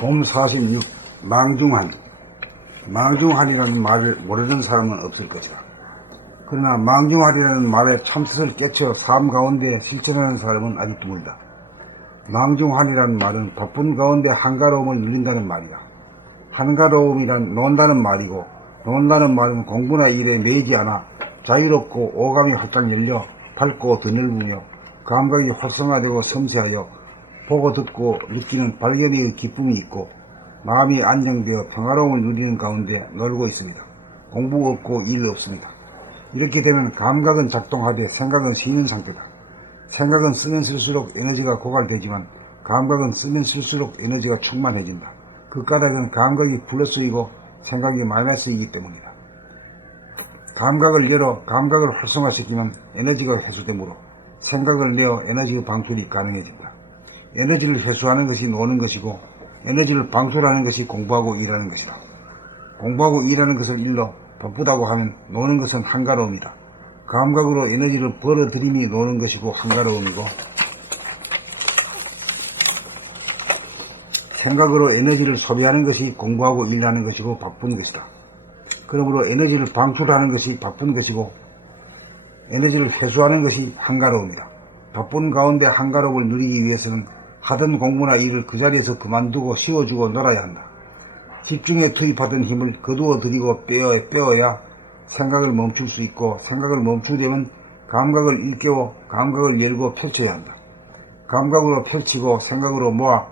봄 46 망중한. 망중한이라는 말을 모르는 사람은 없을 것이다. 그러나 망중한이라는 말의 참뜻을 깨쳐 삶 가운데 실천하는 사람은 아주 드물다. 망중한이라는 말은 바쁜 가운데 한가로움을 누린다는 말이다. 한가로움이란 논다는 말이고, 논다는 말은 공부나 일에 매이지 않아 자유롭고 오감이 활짝 열려 밝고 드넓으며 감각이 활성화되고 섬세하여 보고 듣고 느끼는 발견의 기쁨이 있고 마음이 안정되어 평화로움을 누리는 가운데 놀고 있습니다. 공부 없고 일 없습니다. 이렇게 되면 감각은 작동하되 생각은 쉬는 상태다. 생각은 쓰면 쓸수록 에너지가 고갈되지만 감각은 쓰면 쓸수록 에너지가 충만해진다. 그 까닭은 감각이 플러스이고 생각이 마이너스이기 때문이다. 감각을 열어 감각을 활성화시키면 에너지가 회수되므로 생각을 내어 에너지 방출이 가능해진다. 에너지를 회수하는 것이 노는 것이고 에너지를 방출하는 것이 공부하고 일하는 것이다. 공부하고 일하는 것을 일러 바쁘다고 하면 노는 것은 한가로움이다. 감각으로 에너지를 벌어들임이 노는 것이고 한가로움이고 생각으로 에너지를 소비하는 것이 공부하고 일하는 것이고 바쁜 것이다. 그러므로 에너지를 방출하는 것이 바쁜 것이고 에너지를 회수하는 것이 한가로움이다. 바쁜 가운데 한가로움을 누리기 위해서는 하던 공부나 일을 그 자리에서 그만두고 쉬어주고 놀아야 한다. 집중에 투입하던 힘을 거두어 들이고 빼어야 생각을 멈출 수 있고 생각을 멈추려면 감각을 일깨워 감각을 열고 펼쳐야 한다. 감각으로 펼치고 생각으로 모아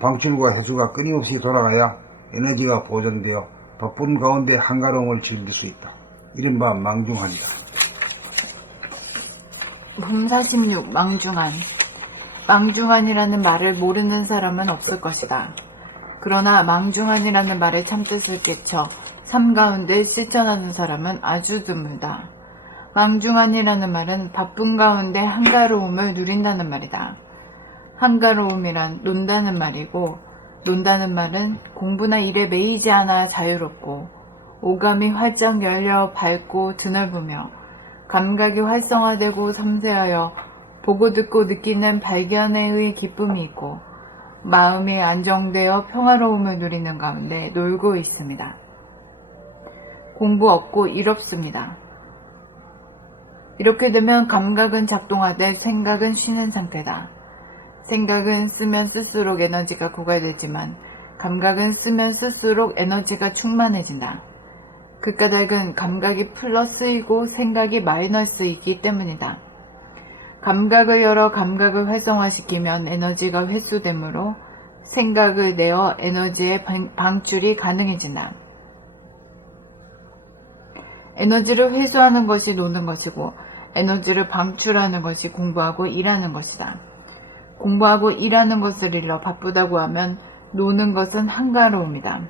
방출과 회수가 끊임없이 돌아가야 에너지가 보존되어 바쁜 가운데 한가로움을 즐길 수 있다. 이른바 망중한이다. 봄 46 망중한. 망중한이라는 말을 모르는 사람은 없을 것이다. 그러나 망중한이라는 말의 참뜻을 깨쳐 삶 가운데 실천하는 사람은 아주 드물다. 망중한이라는 말은 바쁜 가운데 한가로움을 누린다는 말이다. 한가로움이란 논다는 말이고 논다는 말은 공부나 일에 매이지 않아 자유롭고 오감이 활짝 열려 밝고 드넓으며 감각이 활성화되고 섬세하여 보고 듣고 느끼는 발견의 기쁨이 있고 마음이 안정되어 평화로움을 누리는 가운데 놀고 있습니다. 공부 없고 일 없습니다. 이렇게 되면 감각은 작동하되 생각은 쉬는 상태다. 생각은 쓰면 쓸수록 에너지가 고갈되지만 감각은 쓰면 쓸수록 에너지가 충만해진다. 그 까닭은 감각이 플러스이고 생각이 마이너스이기 때문이다. 감각을 열어 감각을 활성화시키면 에너지가 회수되므로 생각을 내어 에너지의 방출이 가능해진다. 에너지를 회수하는 것이 노는 것이고 에너지를 방출하는 것이 공부하고 일하는 것이다. 공부하고 일하는 것을 일러 바쁘다고 하면 노는 것은 한가로움이다.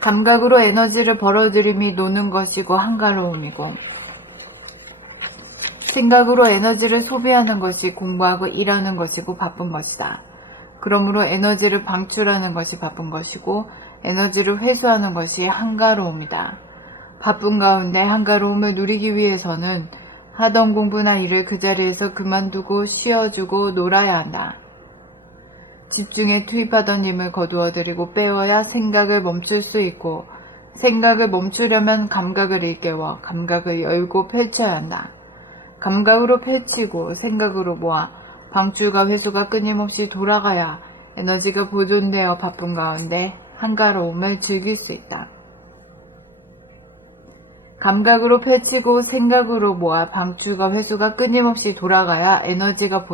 감각으로 에너지를 벌어들임이 노는 것이고 한가로움이고 생각으로 에너지를 소비하는 것이 공부하고 일하는 것이고 바쁜 것이다. 그러므로 에너지를 방출하는 것이 바쁜 것이고 에너지를 회수하는 것이 한가로움이다. 바쁜 가운데 한가로움을 누리기 위해서는 하던 공부나 일을 그 자리에서 그만두고 쉬어주고 놀아야 한다. 집중에 투입하던 힘을 거두어들이고 빼어야 생각을 멈출 수 있고 생각을 멈추려면 감각을 일깨워 감각을 열고 펼쳐야 한다. 감각으로 펼치고 생각으로 모아 방출과 회수가 끊임없이 돌아가야 에너지가 보존되어 바쁜 가운데 한가로움을 즐길 수 있다. 감각으로 펼치고 생각으로 모아 방출과 회수가 끊임없이 돌아가야 에너지가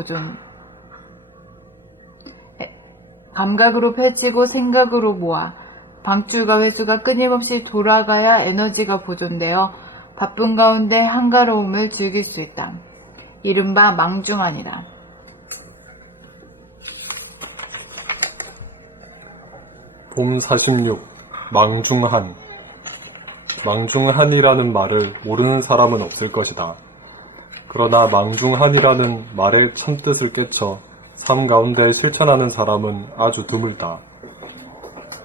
감각으로 펼치고 생각으로 모아 방출과 회수가 끊임없이 돌아가야 에너지가 보존되어 바쁜 가운데 한가로움을 즐길 수 있다. 이른바 망중한이다. 봄 46 망중한. 망중한이라는 말을 모르는 사람은 없을 것이다. 그러나 망중한이라는 말의 참뜻을 깨쳐 삶 가운데 실천하는 사람은 아주 드물다.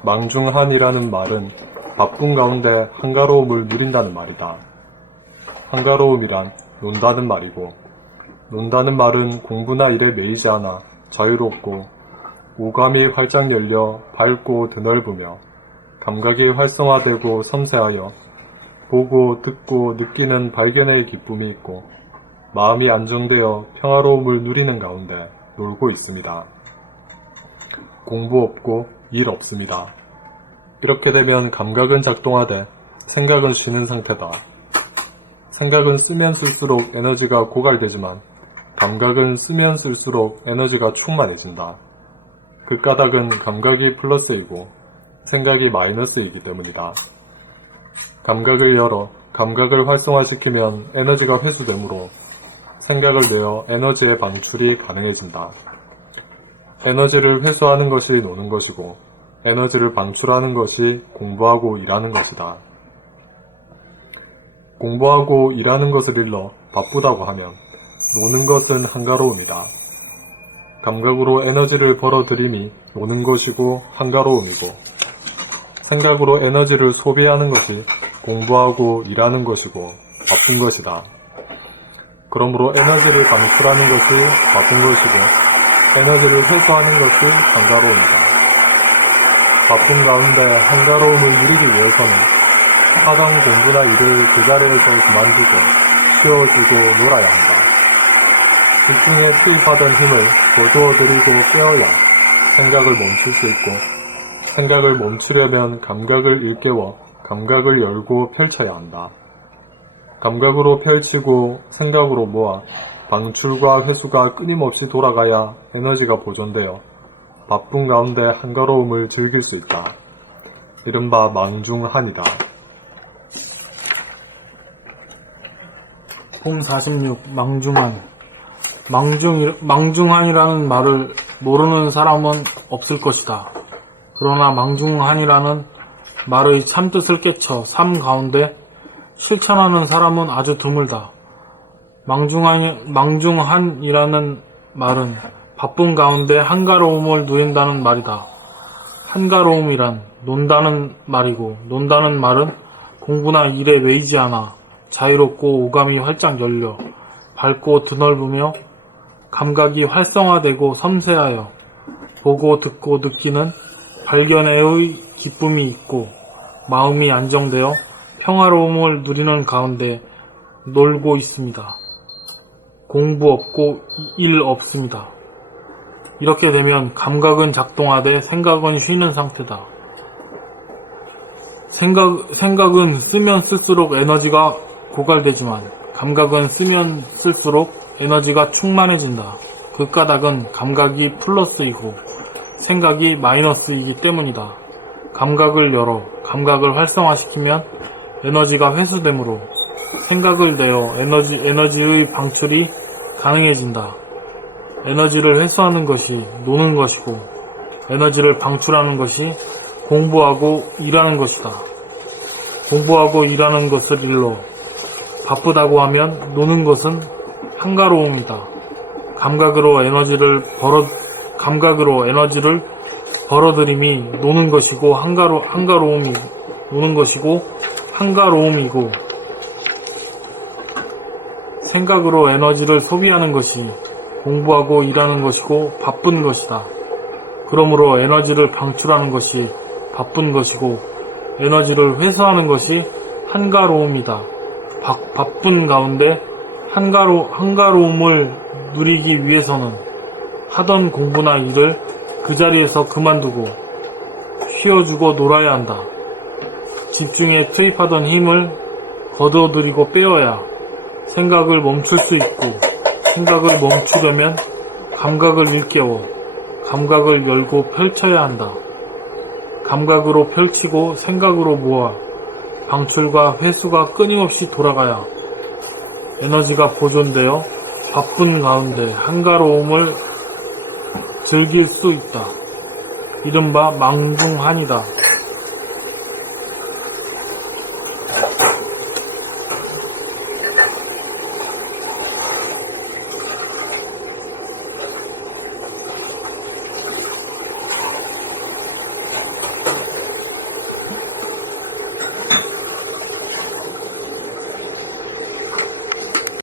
망중한이라는 말은 바쁜 가운데 한가로움을 누린다는 말이다. 한가로움이란 논다는 말이고, 논다는 말은 공부나 일에 매이지 않아 자유롭고 오감이 활짝 열려 밝고 드넓으며 감각이 활성화되고 섬세하여 보고 듣고 느끼는 발견의 기쁨이 있고 마음이 안정되어 평화로움을 누리는 가운데 놀고 있습니다. 공부 없고 일 없습니다. 이렇게 되면 감각은 작동하되 생각은 쉬는 상태다. 생각은 쓰면 쓸수록 에너지가 고갈되지만 감각은 쓰면 쓸수록 에너지가 충만해진다. 그 까닭은 감각이 플러스이고 생각이 마이너스이기 때문이다. 감각을 열어 감각을 활성화시키면 에너지가 회수되므로 생각을 내어 에너지의 방출이 가능해진다. 에너지를 회수하는 것이 노는 것이고 에너지를 방출하는 것이 공부하고 일하는 것이다. 공부하고 일하는 것을 일러 바쁘다고 하면 노는 것은 한가로움이다. 감각으로 에너지를 벌어들임이 노는 것이고 한가로움이고 생각으로 에너지를 소비하는 것이 공부하고 일하는 것이고 바쁜 것이다. 그러므로 에너지를 방출하는 것이 바쁜 것이고 에너지를 회수하는 것이 한가로움이다. 바쁜 가운데 한가로움을 누리기 위해서는 하던 공부나 일을 그 자리에서 그만두고 쉬어주고 놀아야 한다. 집중에 투입하던 힘을 거두어들이고 빼어야 생각을 멈출 수 있고 생각을 멈추려면 감각을 일깨워 감각을 열고 펼쳐야 한다. 감각으로 펼치고 생각으로 모아 방출과 회수가 끊임없이 돌아가야 에너지가 보존되어 바쁜 가운데 한가로움을 즐길 수 있다. 이른바 망중한이다. 폼 46 망중한. 망중한이라는 말을 모르는 사람은 없을 것이다. 그러나 망중한이라는 말의 참뜻을 깨쳐 삶 가운데 실천하는 사람은 아주 드물다. 망중한이라는 말은 바쁜 가운데 한가로움을 누린다는 말이다. 한가로움이란 논다는 말이고 논다는 말은 공부나 일에 매이지 않아 자유롭고 오감이 활짝 열려 밝고 드넓으며 감각이 활성화되고 섬세하여 보고 듣고 느끼는 발견의 기쁨이 있고 마음이 안정되어 평화로움을 누리는 가운데 놀고 있습니다. 공부 없고 일 없습니다. 이렇게 되면 감각은 작동하되 생각은 쉬는 상태다. 생각은 쓰면 쓸수록 에너지가 고갈되지만 감각은 쓰면 쓸수록 에너지가 충만해진다. 그 까닭은 감각이 플러스이고 생각이 마이너스이기 때문이다. 감각을 열어 감각을 활성화시키면 에너지가 회수되므로 생각을 내어 에너지의 방출이 가능해진다. 에너지를 회수하는 것이 노는 것이고 에너지를 방출하는 것이 공부하고 일하는 것이다. 공부하고 일하는 것을 일러 바쁘다고 하면 노는 것은 한가로움이다. 감각으로 에너지를 벌어들임이 노는 것이고 한가로움이 노는 것이고 한가로움이고 생각으로 에너지를 소비하는 것이 공부하고 일하는 것이고 바쁜 것이다. 그러므로 에너지를 방출하는 것이 바쁜 것이고 에너지를 회수하는 것이 한가로움이다. 바쁜 가운데 한가로움을 누리기 위해서는 하던 공부나 일을 그 자리에서 그만두고 쉬어주고 놀아야 한다. 집중에 투입하던 힘을 거두어들이고 빼어야 생각을 멈출 수 있고 생각을 멈추려면 감각을 일깨워 감각을 열고 펼쳐야 한다. 감각으로 펼치고 생각으로 모아 방출과 회수가 끊임없이 돌아가야 에너지가 보존되어 바쁜 가운데 한가로움을 즐길 수 있다. 이른바 망중한이다.